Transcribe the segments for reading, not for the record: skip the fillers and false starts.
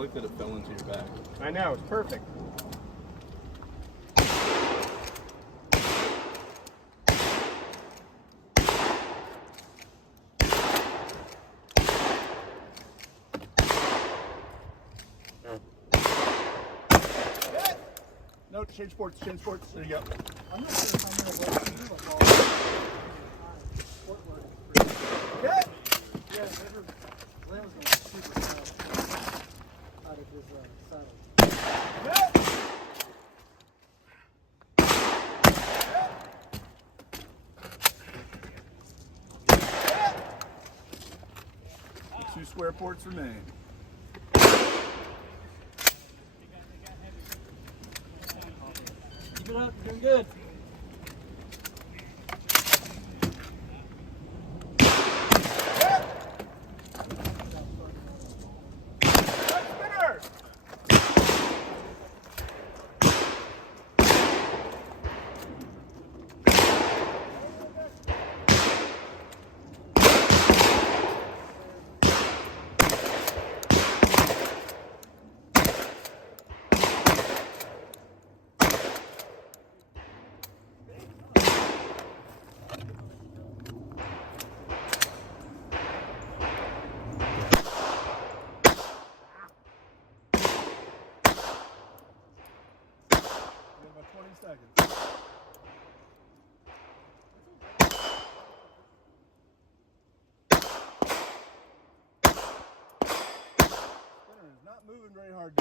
like that it fell into your back. I know, it's perfect. No, change sports, change sports. There you go. I'm not sure if I'm going to work to move a ball. Sport work is pretty good. Okay. Yeah, Glenn was going super fast out of his saddle. Two square ports remain. Keep it up, you're doing good. About 20 seconds. Spinner is not moving very hard.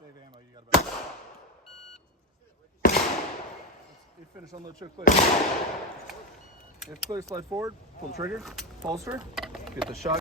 Save ammo, you got about. You finish unload choke clear. If clear, slide forward, pull the trigger, holster, get the shot.